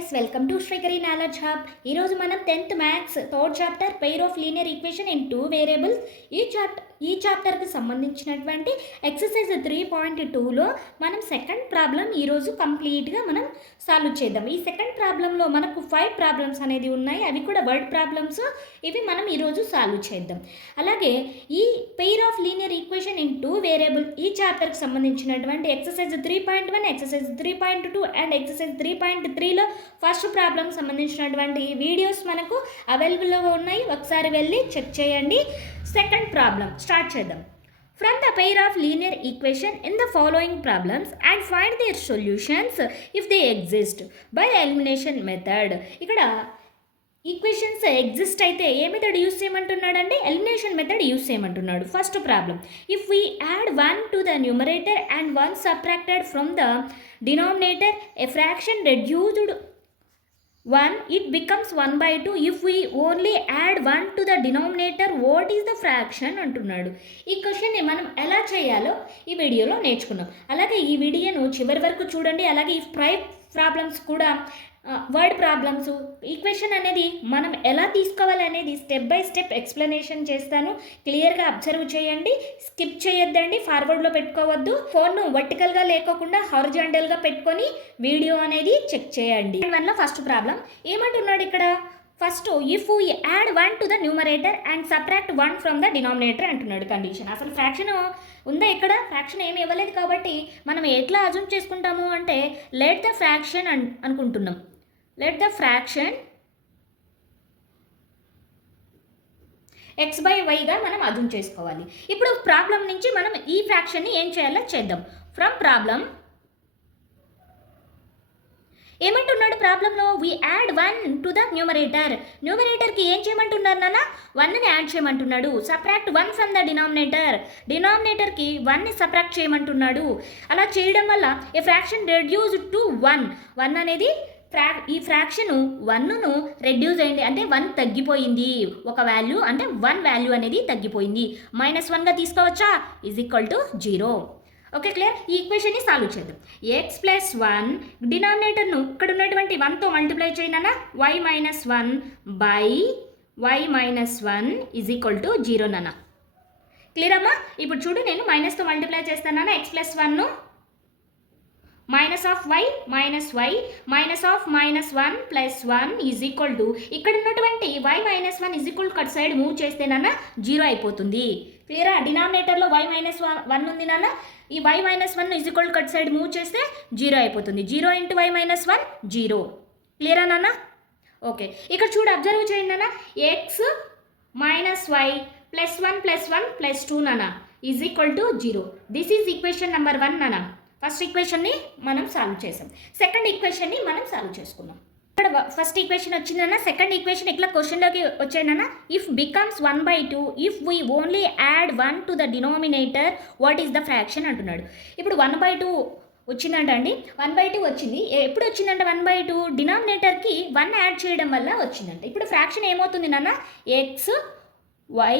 guys, welcome to Shrikari Knowledge Hub. ఈ రోజు మనం 10th maths third chapter pair of linear equation in two variables ఈ చాప్టర్కి సంబంధించినటువంటి ఎక్సర్సైజ్ 3.2లో మనం సెకండ్ ప్రాబ్లం ఈరోజు కంప్లీట్గా మనం సాల్వ్ చేద్దాం. ఈ సెకండ్ ప్రాబ్లంలో మనకు 5 ప్రాబ్లమ్స్ అనేది ఉన్నాయి, అవి కూడా వర్డ్ ప్రాబ్లమ్స్. ఇవి మనం ఈరోజు సాల్వ్ చేద్దాం. అలాగే ఈ pair of linear equation in two variable ఈ చాప్టర్కి సంబంధించినటువంటి ఎక్సర్సైజ్ 3.1, ఎక్సర్సైజ్ 3.2 అండ్ ఎక్సర్సైజ్ 3.3లో ఫస్ట్ ప్రాబ్లం సంబంధించినటువంటి వీడియోస్ మనకు అవైలబుల్గా ఉన్నాయి, ఒకసారి వెళ్ళి చెక్ చేయండి. సెకండ్ ప్రాబ్లం స్టార్ట్ చేద్దాం. From the pair of linear equation in the following problems and find their solutions if they exist by the elimination method. ఇక్కడ ఈక్వేషన్స్ ఎగ్జిస్ట్ అయితే ఏ మెథడ్ యూస్ చేయమంటున్నాడండి? ఎలిమినేషన్ మెథడ్ యూస్ చేయమంటున్నాడు. First problem, if we add 1 to the numerator and 1 subtracted from the denominator a fraction reduced 1, it becomes 1/2. If we only add 1 to the denominator, what is the fraction అంటున్నాడు. ఈ క్వశ్చన్ని మనం ఎలా చేయాలో ఈ వీడియోలో నేర్చుకున్నాం. అలాగే ఈ వీడియోను చివరి వరకు చూడండి. అలాగే ఈ ప్రాబ్లమ్స్ కూడా వర్డ్ ప్రాబ్లమ్స్, ఈక్వేషన్ అనేది మనం ఎలా తీసుకోవాలి అనేది స్టెప్ బై స్టెప్ ఎక్స్ప్లెనేషన్ చేస్తాను. క్లియర్గా అబ్జర్వ్ చేయండి, స్కిప్ చేయొద్దండి, ఫార్వర్డ్లో పెట్టుకోవద్దు. ఫోన్ను వర్టికల్గా లేకోకుండా హారిజాంటల్గా పెట్టుకొని వీడియో అనేది చెక్ చేయండి. వన్లో ఫస్ట్ ప్రాబ్లం ఏమంటున్నాడు ఇక్కడ? First, if we add 1 to the numerator and subtract 1 from the denominator అంటున్నాడు కండిషన్. అసలు ఫ్రాక్షన్ ఉందా ఇక్కడ? ఫ్రాక్షన్ ఏమి ఇవ్వలేదు కాబట్టి మనం ఎట్లా అజ్యూమ్ చేసుకుంటాము అంటే లెట్ ద ఫ్రాక్షన్ అనుకుంటున్నాం. Let the fraction x by వైగా మనం అజ్యూమ్ చేసుకోవాలి. ఇప్పుడు ప్రాబ్లం నుంచి మనం ఈ ఫ్రాక్షన్ని ఏం చేయాలో చేద్దాం. ఫ్రమ్ ప్రాబ్లం ఏమంటున్నాడు ప్రాబ్లంలో? We add 1 to the numerator. న్యూమరేటర్కి ఏం చేయమంటున్నారు నాన్న? 1ని యాడ్ చేయమంటున్నాడు. Subtract 1 from the denominator. డినామినేటర్కి 1ని సబ్ట్రాక్ట్ చేయమంటున్నాడు. అలా చేయడం వల్ల ఏ ఫ్రాక్షన్ రెడ్యూస్డ్ టు 1. 1 అనేది ఈ ఫ్రాక్షను 1ను రెడ్యూస్ అయింది అంటే 1 తగ్గిపోయింది. ఒక వాల్యూ అంటే 1 వాల్యూ అనేది తగ్గిపోయింది. -1గా తీసుకోవచ్చా? Is equal to 0. Okay, clear? ఈ ఈక్వేషన్ని సాల్వ్ చేద్దాం. x ప్లస్ 1 డినామినేటర్ను ఇక్కడ ఉన్నటువంటి 1తో మల్టిప్లై చేయనా? y minus 1 by y minus 1 is equal to 0 నాన్న. క్లియర్ అమ్మా? ఇప్పుడు చూడు, నేను మైనస్తో మల్టిప్లై చేస్తానా? x plus 1 minus of y minus y minus of -1 plus 1 is equal to ఇక్కడ ఉన్నటువంటి y minus 1 is equal cut side move చేస్తేనన్నా 0 అయిపోతుంది. క్లియరా? డినామినేటర్లో y మైనస్ 1 ఉంది నాన్న. ఈ y minus 1 is equal cut side move చేస్తే 0 అయిపోతుంది. 0 ఇంటూ y మైనస్ 1 0. క్లియరా నాన్న? ఓకే, ఇక్కడ చూడు, అబ్జర్వ్ చేయండి నాన్న. x minus y plus 1 plus 1 plus 2 నాన్న is equal to 0. This is equation number 1 నాన్న. ఫస్ట్ ఈక్వేషన్ని మనం సాల్వ్ చేసాం. సెకండ్ ఈక్వేషన్ని మనం సాల్వ్ చేసుకున్నాం. ఇక్కడ ఫస్ట్ ఈక్వేషన్ వచ్చిందన్న. సెకండ్ ఈక్వేషన్ ఇట్లా క్వశ్చన్లోకి వచ్చాయన్న. If becomes 1/2 if we only add 1 to the denominator what is the fraction అంటున్నాడు. ఇప్పుడు 1/2 వచ్చిందంట అండి. 1/2 వచ్చింది. ఎప్పుడు వచ్చిందంట 1/2? డినామినేటర్కి 1 యాడ్ చేయడం వల్ల వచ్చిందంట. ఇప్పుడు ఫ్రాక్షన్ ఏమవుతుంది నాన్న? x బై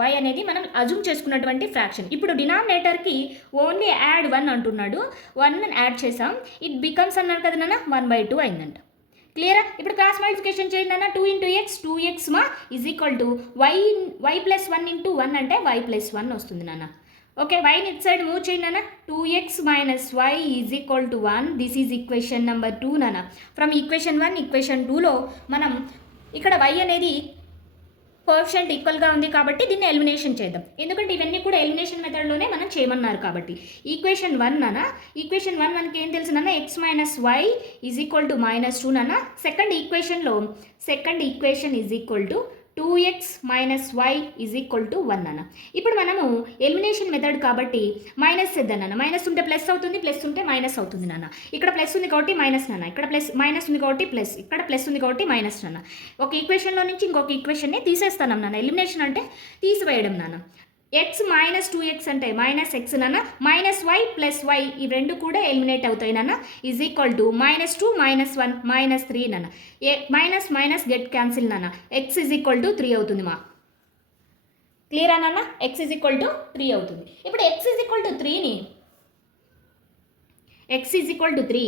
y అనేది మనం అజ్యూమ్ చేసుకున్నటువంటి ఫ్రాక్షన్. ఇప్పుడు డినామినేటర్కి ఓన్లీ యాడ్ 1 అంటున్నాడు. 1 యాడ్ చేసాం, ఇట్ బికమ్స్ అన్నాడు కదా నాన్న, 1/2 అయిందంట. క్లియరా? ఇప్పుడు క్రాస్ మల్టిప్లికేషన్ చేయండి అన్న. 2 ఇంటూ ఎక్స్ 2x మా is equal to y plus 1 into 1 అంటే y ప్లస్ 1 వస్తుంది నాన్న. ఓకే, వైని ఇట్ సైడ్ మూవ్ చేయండి నాన్న. 2x minus y is equal to 1. This is equation number 2 నాన్న. ఫ్రమ్ ఈక్వేషన్ 1 ఈక్వేషన్ 2లో మనం ఇక్కడ y అనేది కోఎఫిషియంట్ ఈక్వల్గా ఉంది కాబట్టి దీన్ని ఎలిమినేషన్ చేద్దాం. ఎందుకంటే ఇవన్నీ కూడా ఎలిమినేషన్ మెథడ్లోనే మనం చేయమన్నారు కాబట్టి. ఈక్వేషన్ 1 నాన్న. ఈక్వేషన్ 1 మనకి ఏం తెలుసు నాన్న? x minus y is equal to -2 నాన్న. Second equation is equal to 2x minus y is equal to 1 నాన్న. ఇప్పుడు మనము ఎలిమినేషన్ మెథడ్ కాబట్టి మైనస్ చేద్దాం నాన్న. మైనస్ ఉంటే ప్లస్ అవుతుంది, ప్లస్ ఉంటే మైనస్ అవుతుంది నాన్న. ఇక్కడ ప్లస్ ఉంది కాబట్టి మైనస్ నాన్న, ఇక్కడ మైనస్ ఉంది కాబట్టి ప్లస్, ఇక్కడ ప్లస్ ఉంది కాబట్టి మైనస్ నాన్న. ఒక ఈక్వేషన్లో నుంచి ఇంకొక ఈక్వేషన్ని తీసేస్తాం నాన్న. ఎలిమినేషన్ అంటే తీసివేయడం నాన్న. x మైనస్ 2x అంటే మైనస్ x నాన్న. మైనస్ y ప్లస్ y ఈ రెండు కూడా ఎలిమినేట్ అవుతాయి నాన్న. ఈజ్ ఈక్వల్ టు -2 -1 -3 నాన్న. మైనస్ మైనస్ గెట్ క్యాన్సిల్ నాన్న. x ఈజ్ ఈక్వల్ టు 3 అవుతుంది మా. క్లియరా నాన్న? x ఈజ్ ఈక్వల్ టు 3 అవుతుంది. ఇప్పుడు x ఈజ్ ఈక్వల్ టు 3ని x is equal to 3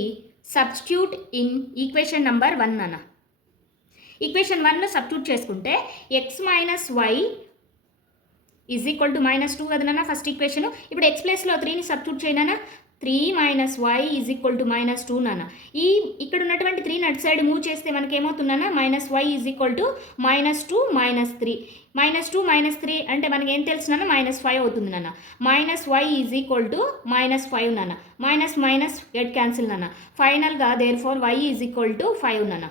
substitute in equation number 1 అన్న. ఈక్వేషన్ 1లో సబ్స్టిట్యూట్ చేసుకుంటే x minus y is equal to -2 కదనన్నా ఫస్ట్ ఈక్వేషన్. ఇప్పుడు ఎక్స్ ప్లేస్లో 3ని సబ్స్టిట్యూట్ చేయనా, 3 - y ఈజ్ ఈక్వల్ టు -2 నాన్న. ఇక్కడ ఉన్నటువంటి 3ని అటు సైడ్ మూవ్ చేస్తే మనకేమవుతుందన్నా -y ఈజ్ ఈక్వల్ టు -2 -3. -2 -3 అంటే మనకి ఏం తెలుసునన్నా -5 అవుతుంది నాన్న. -y ఈజ్ ఈక్వల్ టు -5 నాన్న. మైనస్ గెట్ క్యాన్సిల్ నాన్న. ఫైనల్గా therefore y is equal to 5 నాన్న.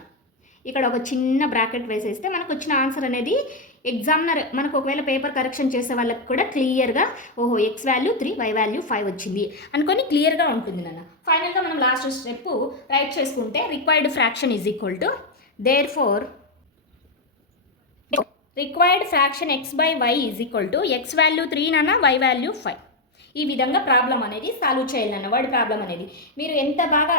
ఇక్కడ ఒక చిన్న బ్రాకెట్ వేసేస్తే మనకు వచ్చిన ఆన్సర్ అనేది ఎగ్జామినర్ మనకు ఒకవేళ పేపర్ కరెక్షన్ చేసే వాళ్ళకి కూడా క్లియర్గా ఓహో ఎక్స్ వాల్యూ 3 వై వాల్యూ 5 వచ్చింది అనుకొని క్లియర్గా ఉంటుంది నాన్న. ఫైనల్గా మనం లాస్ట్ స్టెప్ రైట్ చేసుకుంటే required fraction is equal to therefore required fraction x by y is equal to x value 3 నాన్న, వై వాల్యూ 5. ఈ విధంగా ప్రాబ్లం అనేది సాల్వ్ చేయాలన్న వర్డ్ ప్రాబ్లం అనేది. మీరు ఎంత బాగా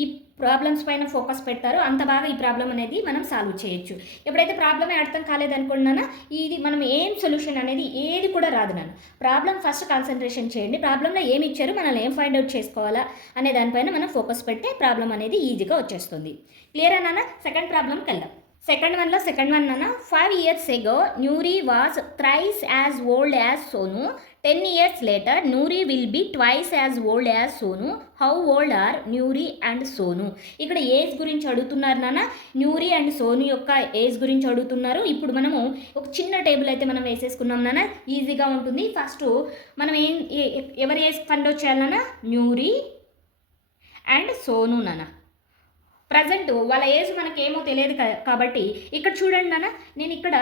ఈ ప్రాబ్లమ్స్ పైన ఫోకస్ పెడతారో అంత బాగా ఈ ప్రాబ్లం అనేది మనం సాల్వ్ చేయొచ్చు. ఎప్పుడైతే ప్రాబ్లమే అర్థం కాలేదనుకున్నానా ఇది మనం ఏం సొల్యూషన్ అనేది ఏది కూడా రాదు నన్ను. ప్రాబ్లం ఫస్ట్ కాన్సన్ట్రేషన్ చేయండి, ప్రాబ్లంలో ఏమి ఇచ్చారు మనల్ని ఏం ఫైండ్ అవుట్ చేసుకోవాలా అనే దానిపైన మనం ఫోకస్ పెడితే ప్రాబ్లం అనేది ఈజీగా వచ్చేస్తుంది. క్లియరా నాన్న? సెకండ్ ప్రాబ్లంకి వెళ్దాం. సెకండ్ వన్ నాన్న. 5 years ago Nuri was thrice as old as Sonu. 10 years later Nuri will be twice as old as Sonu. How old are Nuri and Sonu? ఇక్కడ ఏజ్ గురించి అడుగుతున్నారు నాన్న. న్యూరీ అండ్ సోను యొక్క ఏజ్ గురించి అడుగుతున్నారు. ఇప్పుడు మనము ఒక చిన్న టేబుల్ అయితే మనం వేసేసుకున్నాం నాన్న, ఈజీగా ఉంటుంది. ఫస్ట్ మనం ఎవరి ఏజ్ ఫైండ్ అవుట్ చేయాలి నాన్న? న్యూరీ అండ్ సోను నాన్న. ప్రజెంట్ వాళ్ళ ఏజ్ మనకేమో తెలియదు కాబట్టి ఇక్కడ చూడండి నాన్న, నేను ఇక్కడ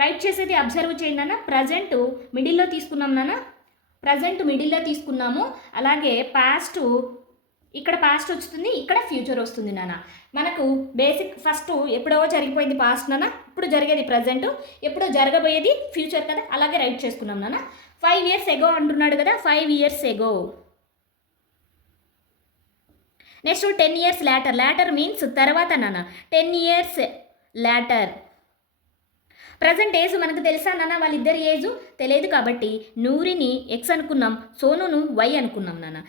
రైట్ చేసేది అబ్జర్వ్ చేయండి నాన్న. ప్రజెంట్ మిడిల్లో తీసుకున్నాం నాన్న, ప్రజెంట్ మిడిల్లో తీసుకున్నాము. అలాగే పాస్ట్ ఇక్కడ పాస్ట్ వస్తుంది, ఇక్కడ ఫ్యూచర్ వస్తుంది నాన్న. మనకు బేసిక్ ఫస్ట్ ఎప్పుడో జరిగిపోయింది పాస్ట్ నాన్న, ఇప్పుడు జరిగేది ప్రజెంట్, ఎప్పుడో జరగబోయేది ఫ్యూచర్ కదా, అలాగే రైట్ చేసుకున్నాం నాన్న. 5 years ago అంటున్నాడు కదా, 5 years ago. Next 10 years later. Later means తర్వాత నాన్న. 10 years later. ప్రజెంట్ ఏజ్ మనకు తెలుసా నాన్న, వాళ్ళిద్దరి ఏజు తెలియదు కాబట్టి నూరిని ఎక్స్ అనుకున్నాం, సోనును వై అనుకున్నాం నాన్న.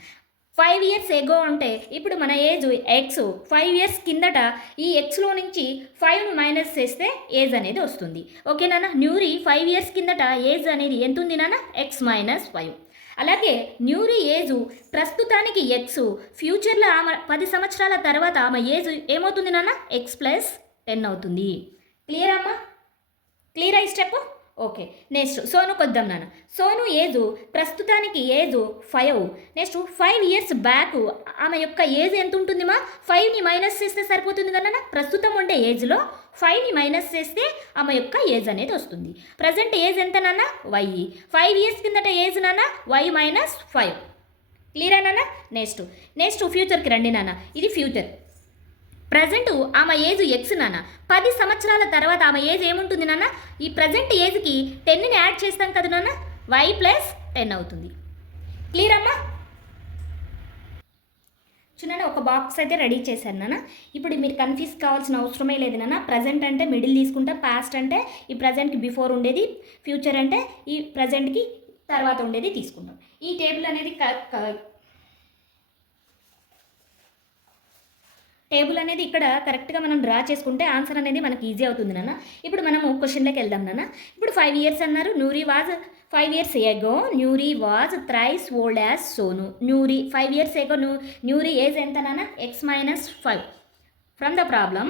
5 years ago అంటే ఇప్పుడు మన ఏజ్ ఎక్స్. 5 years కిందట ఈ ఎక్స్లో నుంచి 5ను మైనస్ చేస్తే ఏజ్ అనేది వస్తుంది. ఓకే నాన్న. న్యూరి 5 years కిందట ఏజ్ అనేది ఎంత ఉంది నాన్న? X minus 5. అలాగే న్యూరీ ఏజు ప్రస్తుతానికి ఎక్స్, ఫ్యూచర్లో ఆమె 10 సంవత్సరాల తర్వాత ఆమె ఏజ్ ఏమవుతుంది నాన్న? ఎక్స్ ప్లస్ 10 అవుతుంది. క్లియర్ అమ్మా? క్లియర్ అయ్యి స్టెప్? ఓకే. నెక్స్ట్ సోనుకి వద్దాం నాన్న. సోను ఏజు ప్రస్తుతానికి ఏజు 5. నెక్స్ట్ 5 years బ్యాక్ ఆమె యొక్క ఏజ్ ఎంత ఉంటుంది మా? 5ని మైనస్ చేస్తే సరిపోతుంది కదా. ప్రస్తుతం ఉండే ఏజ్లో 5ని మైనస్ చేస్తే ఆమె యొక్క ఏజ్ అనేది వస్తుంది. ప్రజెంట్ ఏజ్ ఎంత నాన్న? వై. 5 years కిందట ఏజ్ నాన్న వై మైనస్ 5. క్లియరా నాన్న? నెక్స్ట్ ఫ్యూచర్కి రండి నాన్న. ఇది ఫ్యూచర్. ప్రజెంట్ ఆమె ఏజ్ ఎక్స్ నాన్న. 10 సంవత్సరాల తర్వాత ఆమె ఏజ్ ఏముంటుంది నాన్న? ఈ ప్రజెంట్ ఏజ్కి 10ని యాడ్ చేస్తాం కదా నాన్న, వై ప్లస్ 10 అవుతుంది. క్లియర్ అమ్మా? చూడండి, ఒక బాక్స్ అయితే రెడీ చేశాను నాన్న. ఇప్పుడు మీరు కన్ఫ్యూజ్ కావాల్సిన అవసరమే లేదు నాన్న. ప్రజెంట్ అంటే మిడిల్ తీసుకుంటా, పాస్ట్ అంటే ఈ ప్రజెంట్కి బిఫోర్ ఉండేది, ఫ్యూచర్ అంటే ఈ ప్రజెంట్కి తర్వాత ఉండేది తీసుకుంటాం. ఈ టేబుల్ అనేది ఇక్కడ కరెక్ట్గా మనం డ్రా చేసుకుంటే ఆన్సర్ అనేది మనకి ఈజీ అవుతుంది నాన్న. ఇప్పుడు మనము క్వశ్చన్లోకి వెళ్దాం నాన్న. ఇప్పుడు 5 years అన్నారు. Nuri was 5 years ago Nuri was thrice old as Sonu. Nuri 5 years ago Nuri age ఎంత నాన్న? X minus 5. From the problem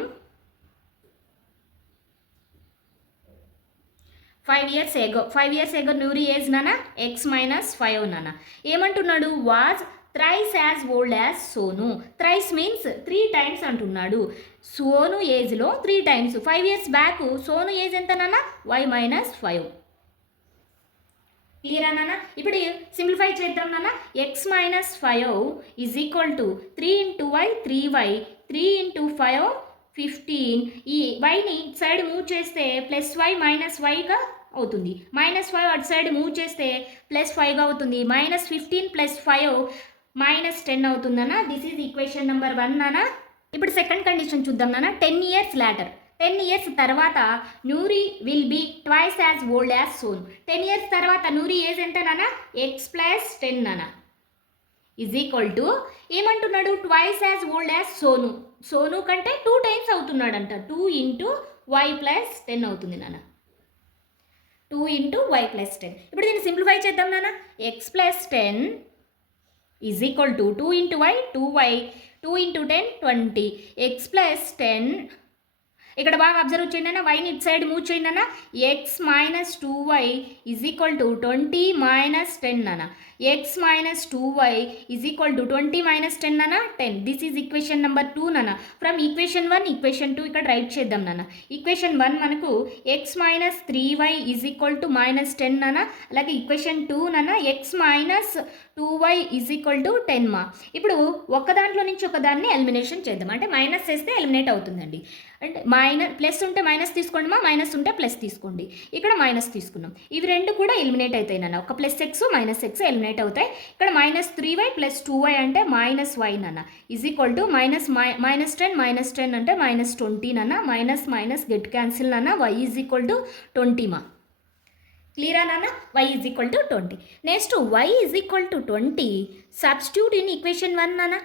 5 years ago Nuri age నాన్న ఎక్స్ మైనస్ 5 నాన్న. ఏమంటున్నాడు? Was thrice as old as Sonu. Thrice means 3 times అంటున్నాడు. సోను ఏజ్లో 3 times. 5 years back Sonu age ఎంత నాన్న? Y minus 5. క్లియరా నాన్న? ఇప్పుడు సింప్లిఫై చేద్దాం నాన్న. X minus 5 is equal to 3 into y 3y, 3 into 5 15. ఈ వైని సైడ్ మూవ్ చేస్తే ప్లస్ వై మైనస్ వైగా అవుతుంది. -5 అటు సైడ్ మూవ్ చేస్తే +5గా అవుతుంది. -15 + 5 -10 అవుతుందన్న. దిస్ ఈజ్ ఈక్వేషన్ నెంబర్ 1 నాన్న. ఇప్పుడు సెకండ్ కండిషన్ చూద్దాం నాన్న. 10 years later. 10 years తర్వాత Nuri will be twice as old as Sonu. 10 years తర్వాత నూరి ఏజ్ ఎంత నాన్న? ఎక్స్ ప్లస్ 10 నాన్న. ఈజ్ ఈక్వల్ టు ఏమంటున్నాడు, twice as old as Sonu. Sonu కంటే 2 టైమ్స్ అవుతున్నాడంట. 2 ఇంటూ వై ప్లస్ 10 అవుతుంది నాన్న. 2 ఇంటూ వై ప్లస్ 10. ఇప్పుడు దీన్ని సింప్లిఫై చేద్దాం నాన్న. X plus 10 is equal to 2 into y 2y, 2 into 10 20. X plus 10 ఇక్కడ బాగా అబ్జర్వ్ చేయండి అన్న, వైని ఇట్ సైడ్ మూవ్ చేయండి అన్న. X minus 2y is equal to 20 minus 10 అన్న. X minus 2y is equal to 20 minus 10 అన్న 10. దిస్ ఈజ్ ఈక్వేషన్ నెంబర్ 2 నాన్న. From equation 1 equation 2 ఇక్కడ రైట్ చేద్దాం నాన్న. ఈక్వేషన్ 1 మనకు X minus 3y is equal to minus 10 నాన్న. అలాగే ఈక్వేషన్ 2 నాన్న x minus 2y is equal to 10 మా. ఇప్పుడు ఒక దాంట్లో నుంచి ఒక దాన్ని ఎలిమినేషన్ చేద్దాం. అంటే మైనస్ చేస్తే ఎలిమినేట్ అవుతుందండి. అంటే ప్లస్ ఉంటే మైనస్ తీసుకోండి మా, మైనస్ ఉంటే ప్లస్ తీసుకోండి. ఇక్కడ మైనస్ తీసుకున్నాం. ఇవి రెండు కూడా ఎలిమినేట్ అవుతాయి నాన్న. ఒక plus X minus X eliminate అవుతాయి. ఇక్కడ మైనస్ 3y ప్లస్ 2y అంటే మైనస్ వై నాన్న ఈజ్ ఈక్వల్ టు మైనస్ 10 అంటే మైనస్ 20 నాన్న. మైనస్ మైనస్ గెట్ క్యాన్సిల్ నాన్న. వై ఈజ్ ఈక్వల్ టు 20 మా. క్లియరా నాన్న? y is equal to 20. Next y is equal to 20 substitute in equation 1 నాన్న.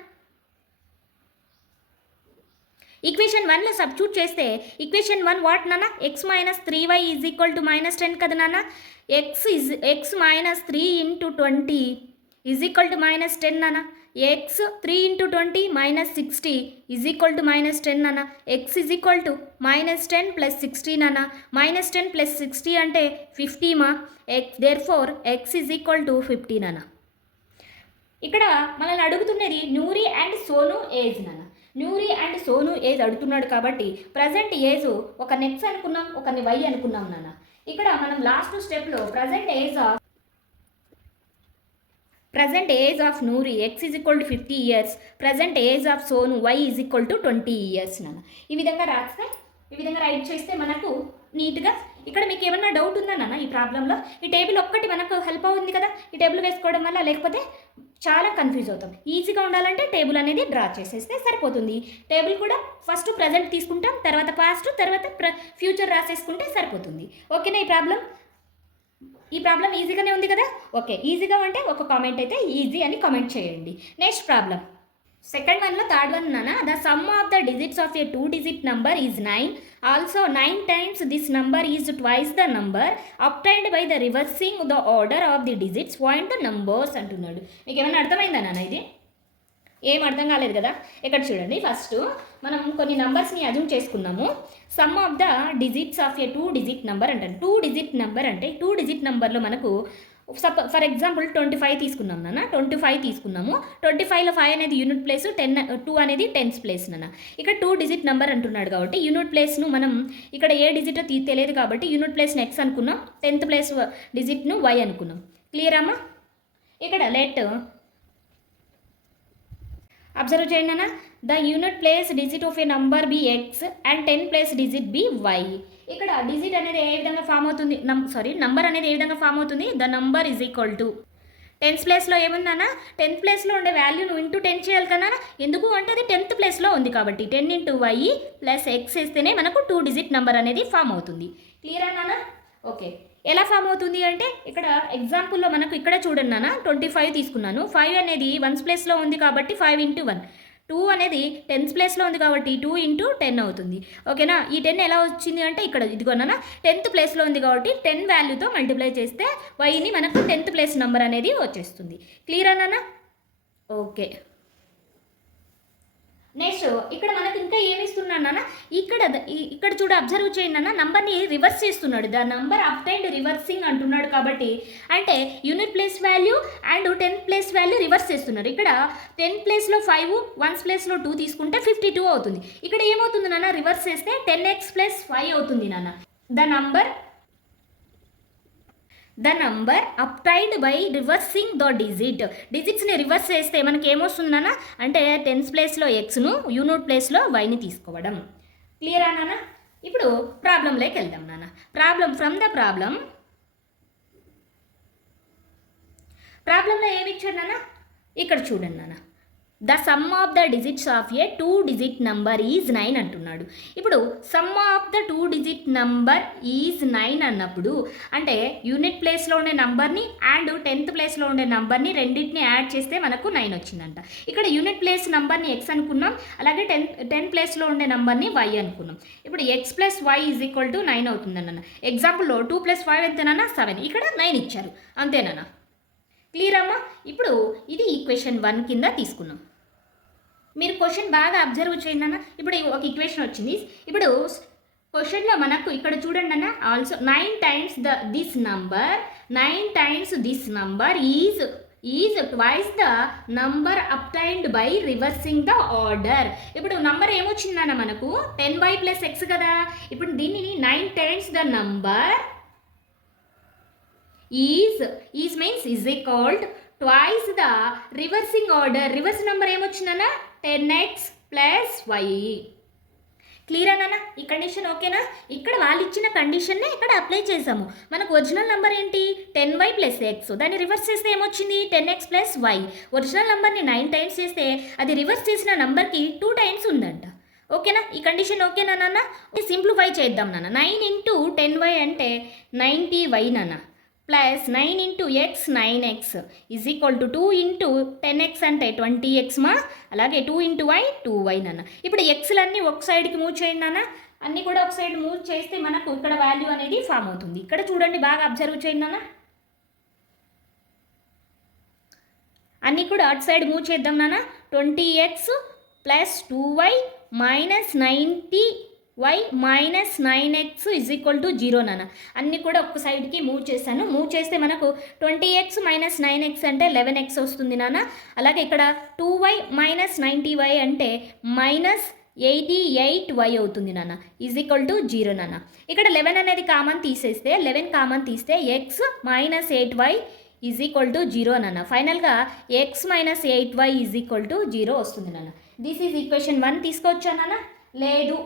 Equation 1లో సబ్స్టిట్యూట్ చేస్తే ఈక్వేషన్ 1 వాట్ నాన్న, x minus 3y is equal to minus 10 కదా నాన్న. X minus 3 into 20 is equal to minus 10 నాన్న. X 3 into 20 minus 60 is equal to minus 10 నాన్న. X is equal to minus 10 plus 60 నాన్న. Minus 10 plus 60 అంటే 50 మా. Therefore x is equal to 50 నాన్న. ఇక్కడ మనల్ని అడుగుతున్నది నూరి అండ్ సోను ఏజ్ నాన్న. న్యూరీ అండ్ సోను ఏజ్ అడుగుతున్నాడు కాబట్టి ప్రజెంట్ ఏజ్ ఒక నెక్స్ అనుకున్నాం, ఒకని వై అనుకున్నాం నాన్న. ఇక్కడ మనం లాస్ట్ స్టెప్లో present age of Noori x is equal to 50 years, present age of Sonu y is equal to 20 years నాన్న. ఈ విధంగా రాస్తే, ఈ విధంగా రైట్ చేస్తే మనకు నీట్గా. ఇక్కడ మీకు ఏమన్నా డౌట్ ఉందా నాన్న ఈ ప్రాబ్లంలో? ఈ టేబుల్ ఒక్కటి మనకు హెల్ప్ అవుతుంది కదా ఈ టేబుల్ వేసుకోవడం వల్ల, లేకపోతే చాలా కన్ఫ్యూజ్ అవుతాం. ఈజీగా ఉండాలంటే టేబుల్ అనేది డ్రా చేసేస్తే సరిపోతుంది. టేబుల్ కూడా ఫస్ట్ ప్రజెంట్ తీసుకుంటాం, తర్వాత పాస్ట్, తర్వాత ఫ్యూచర్ రాసేసుకుంటే సరిపోతుంది. ఓకేనా? ఈ ప్రాబ్లం ఈజీగానే ఉంది కదా? ఓకే, ఈజీగా అంటే ఒక కామెంట్ అయితే ఈజీ అని కామెంట్ చేయండి. నెక్స్ట్ ప్రాబ్లం సెకండ్ వన్లో థర్డ్ వన్ నాన్న. The sum of the digits of A 2-digit number is 9. Also 9 times this number is twice the number obtained by the reversing the order of the digits. Find the numbers అంటున్నాడు. మీకు ఏమైనా అర్థమైందా నాన్న? ఇది ఏం అర్థం కాలేదు కదా? ఇక్కడ చూడండి, ఫస్ట్ మనం కొన్ని నంబర్స్ని అజ్యూమ్ చేసుకున్నాము. Some of the digits of A 2-digit number అంటారు. 2-digit number అంటే 2-digit numberలో మనకు ఫర్ ఎగ్జాంపుల్ 25 తీసుకున్నాం నాన్న. 25 తీసుకున్నాము. 25లో 5 అనేది యూనిట్ ప్లేస్, 2 అనేది టెన్స్ ప్లేస్ నాన్న. ఇక్కడ 2-digit నెంబర్ అంటున్నాడు కాబట్టి యూనిట్ ప్లేస్ను మనం ఇక్కడ ఏ డిజిటో తెలియదు కాబట్టి యూనిట్ ప్లేస్ను ఎక్స్ అనుకున్నాం, 10th ప్లేస్ డిజిట్ను వై అనుకున్నాం. క్లియర్ అమ్మా? ఇక్కడ లెట్ అబ్జర్వ్ చేయండి అన్న. The unit place digit of a number be x and 10th place digit be y. ఇక్కడ డిజిట్ అనేది ఏ విధంగా ఫామ్ అవుతుంది, నంబర్ అనేది ఏ విధంగా ఫామ్ అవుతుంది? The number is equal to 10th ప్లేస్లో ఏముందన్నా, 10th ప్లేస్లో ఉండే వాల్యూ నువ్వు ఇంటూ 10 చేయాలి కదా. ఎందుకు అంటే అది 10th ప్లేస్లో ఉంది కాబట్టి 10 ఇంటూ వై ప్లస్ ఎక్స్ వేస్తేనే మనకు 2-digit నెంబర్ అనేది ఫామ్ అవుతుంది. క్లియర్ అన్నా? ఓకే, ఎలా ఫామ్ అవుతుంది అంటే ఇక్కడ ఎగ్జాంపుల్లో మనకు ఇక్కడ చూడండి నాన్న, 25 తీసుకున్నాను. 5 అనేది 1th ప్లేస్లో ఉంది కాబట్టి 5 ఇంటూ 1. 2 అనేది 10th ప్లేస్లో ఉంది కాబట్టి 2 ఇంటూ 10 అవుతుంది. ఓకేనా? ఈ 10 ఎలా వచ్చింది అంటే ఇక్కడ ఇదిగోనా 10th ప్లేస్లో ఉంది కాబట్టి 10 వాల్యూతో మల్టిప్లై చేస్తే వైని మనకు 10th ప్లేస్ నెంబర్ అనేది వచ్చేస్తుంది. క్లియర్ అన్నా? ఓకే, నెక్స్ట్ ఇక్కడ మనకు ఇంకా ఏమి ఇస్తున్నాను నాన్న, ఇక్కడ చూడ అబ్జర్వ్ చేయండి అన్న, నంబర్ని రివర్స్ చేస్తున్నాడు. ద నంబర్ అప్టైన్డ్ రివర్సింగ్ అంటున్నాడు కాబట్టి అంటే unit place value and 10th place value reverse చేస్తున్నారు. ఇక్కడ 10th ప్లేస్లో 5, 1st ప్లేస్లో 2 తీసుకుంటే 52 అవుతుంది. ఇక్కడ ఏమవుతుంది నాన్న, రివర్స్ చేస్తే 10x + 5 అవుతుంది నాన్న. The number obtained by reversing the డిజిట్స్ని రివర్స్ చేస్తే మనకి ఏమొస్తుందన్నా అంటే 10th ప్లేస్లో ఎక్స్ను, యూనిట్ ప్లేస్లో వైని తీసుకోవడం. క్లియర్ అన్నా? ఇప్పుడు ప్రాబ్లంలోకి వెళ్దాం నాన్న. ప్రాబ్లంలో ఏమి ఇచ్చాడు నాన్న, ఇక్కడ చూడండి నాన్న. The sum of the digits of A 2 digit number is 9 అంటున్నాడు. ఇప్పుడు some of the 2 digit number is 9 అన్నప్పుడు అంటే యూనిట్ ప్లేస్లో ఉండే నంబర్ని అండ్ 10th ప్లేస్లో ఉండే నంబర్ని రెండింటిని యాడ్ చేస్తే మనకు 9 వచ్చిందంట. ఇక్కడ యూనిట్ ప్లేస్ నంబర్ని ఎక్స్ అనుకున్నాం, అలాగే 10 ప్లేస్లో ఉండే నంబర్ని వై అనుకున్నాం. ఇప్పుడు x plus y is equal to 9 అవుతుందన్న. ఎగ్జాంపుల్లో 2 + 5 ఎంతేనా 7, ఇక్కడ 9 ఇచ్చారు అంతేనా. క్లియర్ అమ్మా. ఇప్పుడు ఇది ఈక్వేషన్ 1 కింద తీసుకున్నాం. మీరు క్వశ్చన్ బాగా అబ్జర్వ్ చేయండి అన్న. ఇప్పుడు ఒక ఈక్వేషన్ వచ్చింది. ఇప్పుడు క్వశ్చన్లో మనకు ఇక్కడ చూడండి అన్న, also 9 times this number is twice the number obtained by reversing the order. ఇప్పుడు నంబర్ ఏమొచ్చిందన్న మనకు 10y + x కదా. ఇప్పుడు దీనిని 9 times the number is means is equalled twice the reversing order. Reverse number ఏమొచ్చిందన్న 10x + y. క్లియర్ అన్న. ఈ condition ఓకేనా. ఇక్కడ వాళ్ళు ఇచ్చిన కండిషన్నే ఇక్కడ అప్లై చేసాము. మనకు ఒరిజినల్ నెంబర్ ఏంటి 10y + x, దాన్ని రివర్స్ చేస్తే ఏమొచ్చింది 10x + y. ఒరిజినల్ నెంబర్ని 9 టైమ్స్ చేస్తే అది రివర్స్ చేసిన నెంబర్కి 2 టైమ్స్ ఉందంట. ఓకేనా. ఈ కండిషన్ ఓకేనా నాన్న. సింప్లిఫై చేద్దాం నాన్న. 9 × 10y అంటే 90y నాన్న, plus 9 × x 9x is equal to 2 × 10x అంటే 20x మా, అలాగే 2 × y 2y నాన్న. ఇప్పుడు ఎక్స్లన్నీ ఒక సైడ్కి మూవ్ చేయండి నాన్న. అన్నీ కూడా ఒక సైడ్ మూవ్ చేస్తే మనకు ఇక్కడ వాల్యూ అనేది ఫామ్ అవుతుంది. ఇక్కడ చూడండి బాగా అబ్జర్వ్ చేయండి నాన్న. అన్నీ కూడా అటు సైడ్ మూవ్ చేద్దాం నాన్న. 20x + 2y - 90y - 9x is equal to 0 నాన్న. అన్నీ కూడా ఒక సైడ్కి మూవ్ చేశాను. మూవ్ చేస్తే మనకు 20x - 9x అంటే 11x వస్తుంది నాన్న. అలాగే ఇక్కడ 2y - 90y అంటే -88y అవుతుంది నాన్న, ఈజ్ ఈక్వల్ టు 0 నాన్న. ఇక్కడ 11 అనేది కామన్ తీసేస్తే 11 కామన్ తీస్తే x - 8y is equal to 0 నాన్న. ఫైనల్గా x - 8y is equal to 0 వస్తుంది నాన్న. దిస్ ఈజ్ ఈక్వేషన్ 1 తీసుకోవచ్చా నాన్న. లేదు.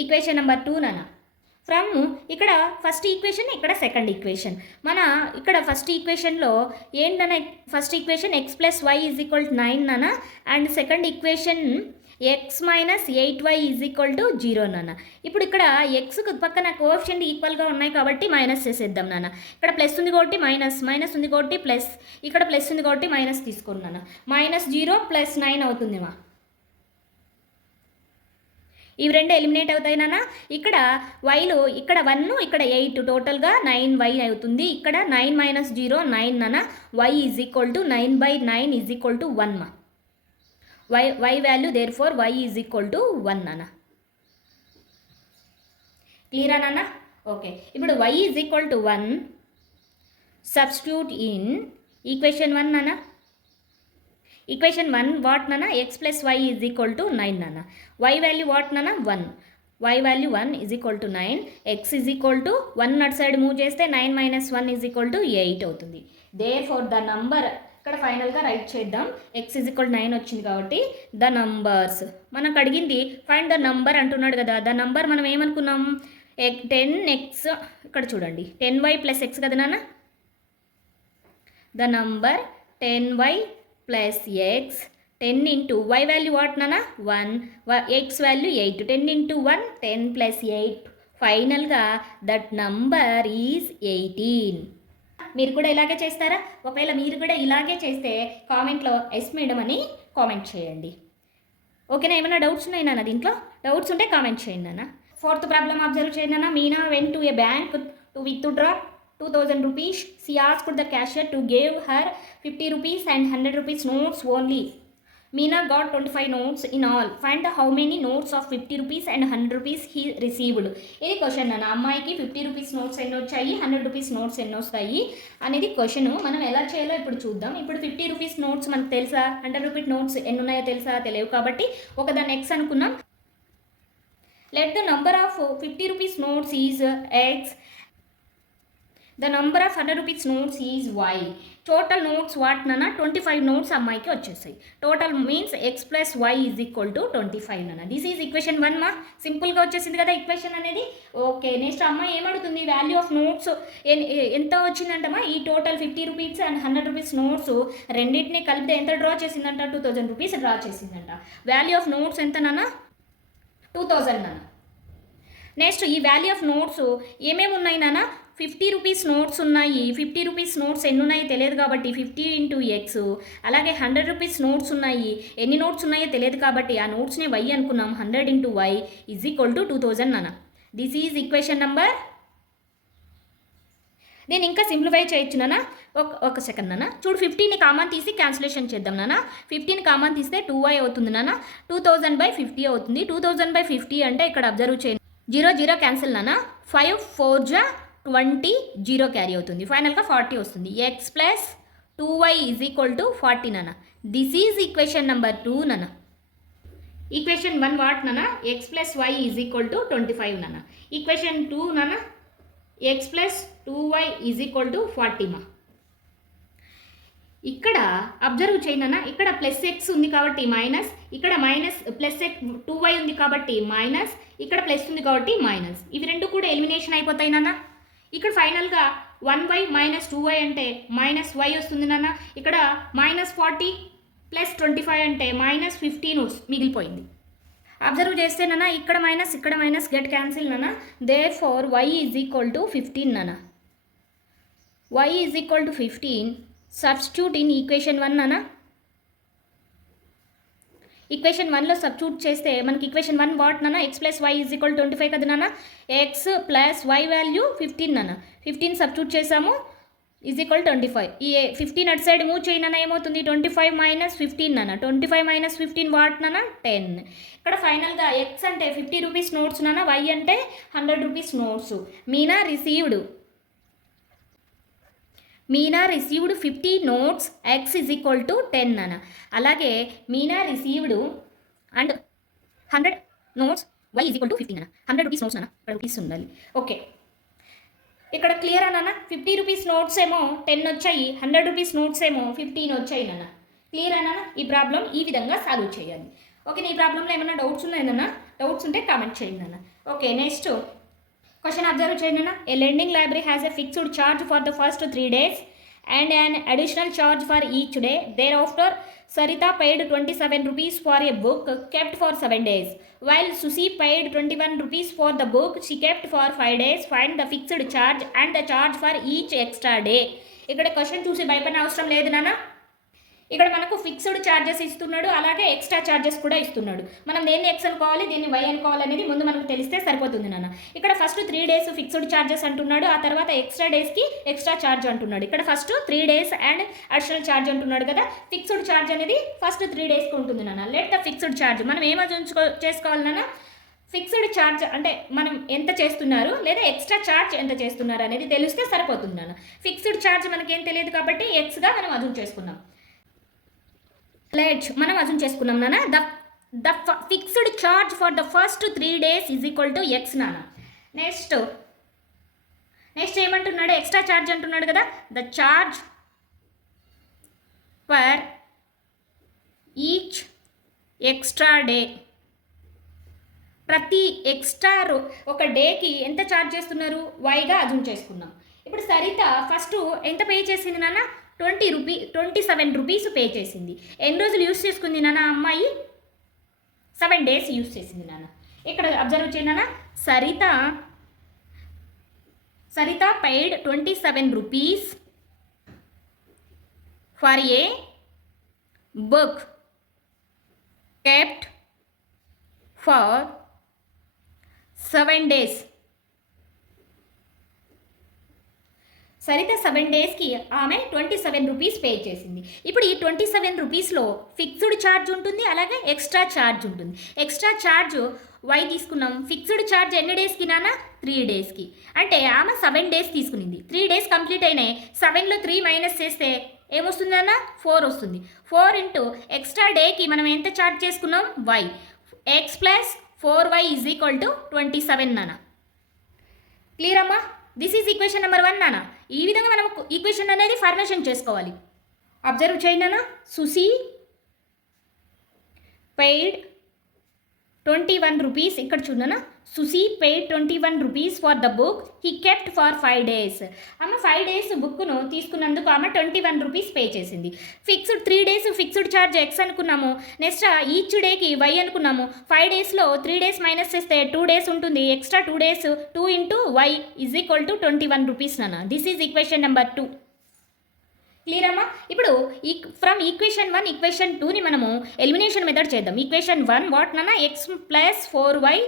ఈక్వేషన్ నెంబర్ 2 నాన్న. ఫ్రమ్ ఇక్కడ ఫస్ట్ ఈక్వేషన్, ఇక్కడ సెకండ్ ఈక్వేషన్. మన ఇక్కడ ఫస్ట్ ఈక్వేషన్లో ఏంటన్నా, first equation x + y is equal to 9 నాన్న, and second equation x - 8y is equal to 0 నాన్న. ఇప్పుడు ఇక్కడ ఎక్స్కు పక్కన కోఎఫిషియంట్ ఈక్వల్గా ఉన్నాయి కాబట్టి మైనస్ చేసేద్దాం నాన్న. ఇక్కడ ప్లస్ ఉంది కాబట్టి మైనస్, మైనస్ ఉంది కాబట్టి ప్లస్, ఇక్కడ ప్లస్ ఉంది కాబట్టి మైనస్ తీసుకున్నాను. -0 + 9 అవుతుంది మా. ఇవి రెండు ఎలిమినేట్ అవుతాయి నాన్న. ఇక్కడ వైలో ఇక్కడ 1 ఇక్కడ 8 టోటల్గా 9y అవుతుంది. ఇక్కడ 9 - 0 9 నాన్న. y is equal to 9/9 is equal to 1 మా. y value there four y is equal to 1 నాన్న. క్లియరా నాన్న. ఓకే. ఇప్పుడు y is equal to 1 substitute in equation 1 నాన్న. ఈక్వేషన్ 1 వాట్ నాన్న, x + y is equal to 9 నాన్న. y వాల్యూ వాట్ నాన్న 1, y value 1 is equal to 9, x is equal to 1 అటు side move చేస్తే 9 - 1 ఈజ్ ఈక్వల్ టు 8 అవుతుంది. There four the number ఇక్కడ ఫైనల్గా right చేద్దాం. x ఈజ్ ఈక్వల్ 9 వచ్చింది కాబట్టి ద నంబర్స్ మనకు అడిగింది ఫైండ్ ద నంబర్ అంటున్నాడు కదా. ద నంబర్ మనం ఏమనుకున్నాం 10x, ఇక్కడ చూడండి 10y + x కదా నాన్న. The number 10y + x 10 × y value what నాన్న 1, x వాల్యూ 8, 10 × 1 10 + 8 ఫైనల్గా దట్ నంబర్ ఈజ్ 18. మీరు కూడా ఇలాగే చేస్తారా? ఒకవేళ మీరు కూడా ఇలాగే చేస్తే కామెంట్లో ఎస్ మేడం అని కామెంట్ చేయండి. ఓకేనా. ఏమైనా డౌట్స్ ఉన్నాయి నాన్న దీంట్లో? డౌట్స్ ఉంటే కామెంట్ చేయండి నాన్న. 4th ప్రాబ్లమ్ అబ్జర్వ్ చేయండి నాన్న. Meena went to A bank to withdraw 2000 rupees. She asked the cashier to give her 50 rupees and 100 rupees notes only. Meena got 25 notes in all. Find how many notes of 50 rupees and 100 rupees he received. ఇది question అన్న. అమ్మాయికి 50 rupees notes ఎన్ని వచ్చాయి, 100 rupees notes ఎన్ని వస్తాయి అనేది question. మనం ఎలా చేయాలో ఇప్పుడు చూద్దాం. ఇప్పుడు 50 రూపీస్ నోట్స్ మనకు తెలుసా, 100 రూపీస్ నోట్స్ ఎన్ని ఉన్నాయో తెలుసా, తెలియవు కాబట్టి ఒకదాన్ని x అనుకున్నాం. Let the number of 50 rupees notes is x the number of 100 rupees notes is y. Total notes వాటినన్నా 25 నోట్స్ అమ్మాయికి వచ్చేసాయి. Total means x plus y is equal to 25 అన్న. దిస్ ఈజ్ ఈక్వేషన్ 1 మా. సింపుల్గా వచ్చేసింది కదా ఈక్వేషన్ అనేది. ఓకే, నెక్స్ట్ అమ్మాయి ఏమడుగుతుంది, వాల్యూ ఆఫ్ నోట్స్ ఎంత వచ్చిందంటమ్మా. ఈ total 50 rupees and 100 rupees notes రెండింటిని కలిపితే ఎంత డ్రా చేసిందంట, 2000 రూపీస్ డ్రా చేసిందంట. వాల్యూ ఆఫ్ నోట్స్ ఎంత నాన్న, 2000 నాన్న. నెక్స్ట్ ఈ వాల్యూ ఆఫ్ నోట్స్ ఏమేమి ఉన్నాయి నాన్న, 50 రూపీస్ నోట్స్ ఉన్నాయి. 50 రూపీస్ నోట్స్ ఎన్ని ఉన్నాయో తెలియదు కాబట్టి 50 ఇంటూ ఎక్స్. అలాగే 100 రూపీస్ నోట్స్ ఉన్నాయి, ఎన్ని నోట్స్ ఉన్నాయో తెలియదు కాబట్టి ఆ నోట్స్ని వై అనుకున్నాం. 100 into y is equal to 2000 నాన్న. This is equation number. నేను ఇంకా సింప్లిఫై చేయొచ్చు నాన్న. ఒక సెకండ్ నాన్న. చూడు, 50ని కామన్ తీసి క్యాన్సిలేషన్ చేద్దాం నాన్న. 50ని కామన్ తీస్తే 2y అవుతుంది నాన్న. 2000/50 అవుతుంది. 2000/50 అంటే ఇక్కడ అబ్జర్వ్ చేయండి, 0 0 క్యాన్సిల్ నాన్న. 5 4 జా 20, 0 క్యారీ అవుతుంది. ఫైనల్గా 40 వస్తుంది. X plus 2y is equal to 40 నాన్న. దిస్ ఈజ్ ఈక్వేషన్ నెంబర్ 2 నాన్న. ఈక్వేషన్ 1 వాట్ నాన్న, x plus y is equal to 25 నాన్న. ఈక్వేషన్ 2 నాన్న, x plus 2y is equal to 40 మా. ఇక్కడ అబ్జర్వ్ చేయనా, ఇక్కడ ప్లస్ ఎక్స్ ఉంది కాబట్టి మైనస్, ఇక్కడ మైనస్ ప్లస్ ఎక్స్ 2y ఉంది కాబట్టి మైనస్, ఇక్కడ ప్లస్ ఉంది కాబట్టి మైనస్. ఇవి రెండు కూడా ఎలిమినేషన్ అయిపోతాయి నాన్న. ఇక్కడ ఫైనల్గా 1y మైనస్ 2y అంటే మైనస్ y వస్తుంది నాన్న. ఇక్కడ మైనస్ 40 ప్లస్ 25 అంటే మైనస్ 15 మిగిలిపోయింది. అబ్జర్వ్ చేస్తే నాన్న, ఇక్కడ మైనస్ గెట్ క్యాన్సిల్ నాన్న. There four y is equal to 15 నాన్న. y is equal to 15. Substitute in equation 1 నాన్న. ఈక్వేషన్ 1లో సబ్స్టిట్యూట్ చేస్తే మనకి ఈక్వేషన్ 1 వాట్ నాన్న, x plus y is equal 25 కదా నాన్న. ఎక్స్ ప్లస్ వై వాల్యూ 15 నాన్న. 15 సబ్స్టిట్యూట్ చేసాము ఈజ్ ఈక్వల్ 25. ఈ 15 అటు సైడ్ మూవ్ చేయనన్నా ఏమవుతుంది, 25 మైనస్ 15 నాన్న. 25 మైనస్ 15 వాట్ నాన్న, 10. ఇక్కడ ఫైనల్గా ఎక్స్ అంటే 50 రూపీస్ నోట్స్ నాన్న, వై అంటే 100 rupees notes. Meena received 50 notes, x is equal to 10 నాన్న. అలాగే Meena received and 100 notes, y is equal to 15 నాన్న. 100 రూపీస్ నోట్స్ నాన్న, ఇక్కడ రూపీస్ ఉండాలి. ఓకే, ఇక్కడ క్లియరా నాన్న. 50 రూపీస్ నోట్స్ ఏమో 10 వచ్చాయి, 100 రూపీస్ నోట్స్ ఏమో 15 వచ్చాయి నాన్న. క్లియరా నాన్న. ఈ ప్రాబ్లం ఈ విధంగా సాల్వ్ చేయాలి. ఓకే, ఈ ప్రాబ్లంలో ఏమైనా డౌట్స్ ఉన్నాయన్నా, డౌట్స్ ఉంటే కామెంట్ చేయండి అన్న. ఓకే, నెక్స్ట్ క్వశ్చన్ అబ్జర్వ్ చేయండి అన్న. A lending library has a fixed charge for the first 3 days and an additional charge for each day. Thereafter, Sarita paid 27 rupees for a book kept for 7 days, while Susi paid 21 rupees for the book she kept for 5 days. Find the fixed charge and the charge for each extra day. ఇక్కడ question చూసి భయపడిన అవసరం లేదు నాన్న. ఇక్కడ మనకు fixed charges ఇస్తున్నాడు, అలాగే ఎక్స్ట్రా ఛార్జెస్ కూడా ఇస్తున్నాడు. మనం దేన్ని ఎక్స్ అనుకోవాలి, దీన్ని వై అనుకోవాలి అనేది ముందు మనకు తెలిస్తే సరిపోతుంది నాన్న. ఇక్కడ ఫస్ట్ 3 days ఫిక్స్డ్ ఛార్జెస్ అంటున్నాడు, ఆ తర్వాత ఎక్స్ట్రా డేస్కి ఎక్స్ట్రా ఛార్జ్ అంటున్నాడు. ఇక్కడ first 3 days and additional charge అంటున్నాడు కదా. ఫిక్స్డ్ ఛార్జ్ అనేది ఫస్ట్ 3 daysకి ఉంటుంది నాన్న. లెట్ ద ఫిక్స్డ్ ఛార్జ్ మనం చేసుకోవాలి నాన్న. ఫిక్స్డ్ ఛార్జ్ అంటే మనం ఎంత చేస్తున్నారు లేదా ఎక్స్ట్రా ఛార్జ్ ఎంత చేస్తున్నారు అనేది తెలిస్తే సరిపోతుంది నాన్న. ఫిక్స్డ్ ఛార్జ్ మనకేం తెలియదు కాబట్టి ఎక్స్గా మనం అజూమ్ చేసుకున్నాం. మనం అజూమ్ చేసుకున్నాం నాన్న. The fixed charge for the first 3 days is equal to X నాన్న. నెక్స్ట్ ఏమంటున్నాడు, ఎక్స్ట్రా ఛార్జ్ అంటున్నాడు కదా. The charge for each extra day, ప్రతి ఎక్స్ట్రా ఒక డేకి ఎంత ఛార్జ్ చేస్తున్నారు, వైగా అజూమ్ చేసుకున్నాం. ఇప్పుడు సరిత ఫస్ట్ ఎంత పే చేసింది నాన్న, 27 రూపీస్ పే చేసింది. ఎన్ని రోజులు యూస్ చేసుకుంది నాన్న అమ్మాయి, 7 days యూస్ చేసింది నాన్న. ఇక్కడ అబ్జర్వ్ చేయండి నాన్న. Saritha paid 27 rupees for a book kept for 7 days. Saritha 7 daysకి ఆమె 27 రూపీస్ పే చేసింది. ఇప్పుడు ఈ 27 రూపీస్లో ఫిక్స్డ్ ఛార్జ్ ఉంటుంది, అలాగే ఎక్స్ట్రా ఛార్జ్ ఉంటుంది. ఎక్స్ట్రా ఛార్జ్ వై తీసుకున్నాం. ఫిక్స్డ్ ఛార్జ్ ఎన్ని డేస్కి నాన్న, 3 daysకి. అంటే ఆమె 7 days తీసుకునింది. 3 days కంప్లీట్ అయినాయి. 7లో 3 మైనస్ చేస్తే ఏమొస్తుంది అన్న, 4 వస్తుంది. 4 ఇంటూ ఎక్స్ట్రా డేకి మనం ఎంత ఛార్జ్ చేసుకున్నాం, y. X plus 4y is equal to 27 నాన్న. క్లియర్ అమ్మా. దిస్ ఈజ్ ఈక్వేషన్ నెంబర్ 1 నాన్న. ఈ విధంగా మనం ఈక్వేషన్ అనేది ఫార్మేషన్ చేసుకోవాలి. అబ్జర్వ్ చేయండి అన్న. Susi paid 21 rupees. ఇక్కడ చూడనా, Susi paid 21 rupees for the book he kept for 5 days. ఆమె 5 days బుక్ను తీసుకున్నందుకు ఆమె 21 rupees పే చేసింది. Fixed 3 days fixed charge X అనుకున్నాము. నెక్స్ట్ ఈచ్ డేకి వై అనుకున్నాము. 5 daysలో 3 days మైనస్ చేస్తే 2 days ఉంటుంది. Extra 2 days 2 into y is equal to 21 rupees నాన్న. This is equation number 2. Clear అమ్మా. ఇప్పుడు ఫ్రమ్ ఈక్వేషన్ 1 ఈక్వేషన్ 2ని మనము ఎలిమినేషన్ మెథడ్ చేద్దాం. ఈక్వేషన్ 1 వాట్ నాన్న, x plus 4y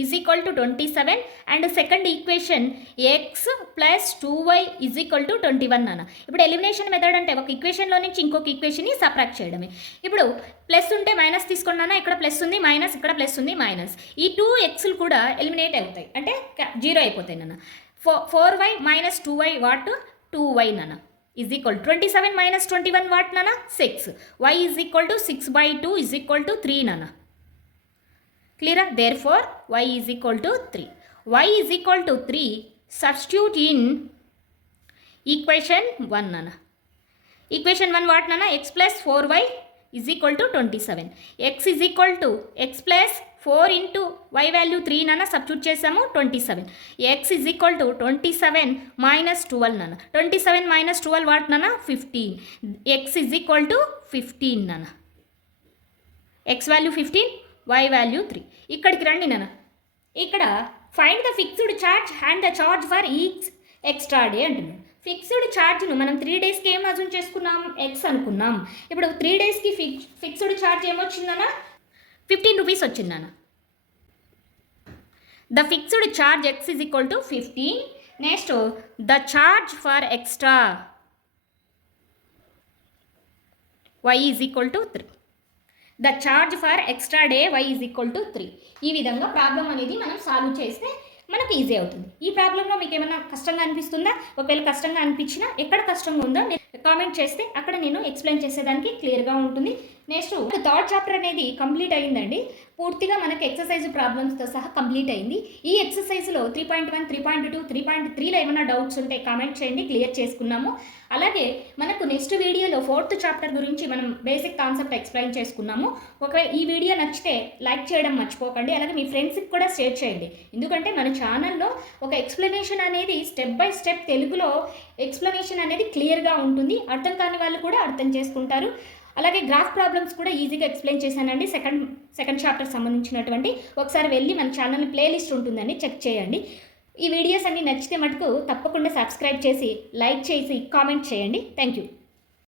is equal to 27 and second equation X plus 2y is equal to 21 నాన్న. ఇప్పుడు elimination method అంటే ఒక ఈక్వేషన్లో నుంచి ఇంకొక ఈక్వేషన్ని సబ్ట్రాక్ట్ చేయడమే. ఇప్పుడు ప్లస్ ఉంటే మైనస్ తీసుకున్నానా, ఇక్కడ ప్లస్ ఉంది మైనస్, ఇక్కడ ప్లస్ ఉంది మైనస్. ఈ 2xలు కూడా ఎలిమినేట్ అవుతాయి, అంటే 0 అయిపోతాయి నాన్న. 4y minus 2y what 2y నాన్న is equal to 27 minus 21 what nana 6. Y is equal to 6 by 2 is equal to 3 nana. Clear? Therefore y is equal to 3. Y is equal to 3. Substitute in equation 1 nana. Equation 1 what nana, x plus 4y is equal to 27. X is equal to x plus 4 into y value 3 నాన్న substitute చేసాము 27. x is equal to 27 minus 12 నాన్న. 27 minus 12 what నాన్న 15. x is equal to 15 నాన్న. x value 15, y value 3. ఇక్కడికి రండి నాన్న. ఇక్కడ find the fixed charge and the charge for each extra day అంటున్నాడు. ఫిక్స్డ్ ఛార్జ్ను మనం 3 daysకి ఏం అజూమ్ చేసుకున్నాం, x అనుకున్నాం. ఇప్పుడు 3 daysకి ఫిక్స్డ్ ఛార్జ్ ఏమొచ్చిందన్న 15 rupees వచ్చిందన్న. The fixed charge x is equal to 15. Next the charge for extra y is equal to 3. The charge for extra day y is equal to 3. ఈ విధంగా problem అనేది మనం సాల్వ్ చేస్తే మనకు easy అవుతుంది. ఈ ప్రాబ్లంలో మీకు ఏమైనా కష్టంగా అనిపిస్తుందా? ఒకవేళ కష్టంగా అనిపించినా ఎక్కడ కష్టంగా ఉందో కామెంట్ చేస్తే అక్కడ నేను ఎక్స్ప్లెయిన్ చేసేదానికి క్లియర్గా ఉంటుంది. నెక్స్ట్ థర్డ్ చాప్టర్ అనేది కంప్లీట్ అయ్యిందండి. పూర్తిగా మనకు ఎక్సర్సైజ్ ప్రాబ్లమ్స్తో సహా కంప్లీట్ అయింది. ఈ ఎక్సర్సైజ్లో 3.1, 3.2, 3.3లో ఏమైనా డౌట్స్ ఉంటే కామెంట్ చేయండి, క్లియర్ చేసుకున్నాము. అలాగే మనకు నెక్స్ట్ వీడియోలో 4th చాప్టర్ గురించి మనం బేసిక్ కాన్సెప్ట్ ఎక్స్ప్లెయిన్ చేసుకున్నాము. ఒకవేళ ఈ వీడియో నచ్చితే లైక్ చేయడం మర్చిపోకండి. అలాగే మీ ఫ్రెండ్స్కి కూడా షేర్ చేయండి. ఎందుకంటే మన ఛానల్లో ఒక ఎక్స్ప్లెనేషన్ అనేది స్టెప్ బై స్టెప్ తెలుగులో ఎక్స్ప్లెనేషన్ అనేది క్లియర్గా ఉంటుంది. అర్థం కాని వాళ్ళు కూడా అర్థం చేసుకుంటారు. అలాగే గ్రాఫ్ ప్రాబ్లమ్స్ కూడా ఈజీగా ఎక్స్ప్లెయిన్ చేశానండి. సెకండ్ చాప్టర్ సంబంధించినటువంటి ఒకసారి వెళ్ళి మన ఛానల్ ప్లేలిస్ట్ ఉంటుందండి, చెక్ చేయండి. ఈ వీడియోస్ అన్నీ నచ్చితే మటుకు తప్పకుండా సబ్స్క్రైబ్ చేసి లైక్ చేసి కామెంట్ చేయండి. Thank you.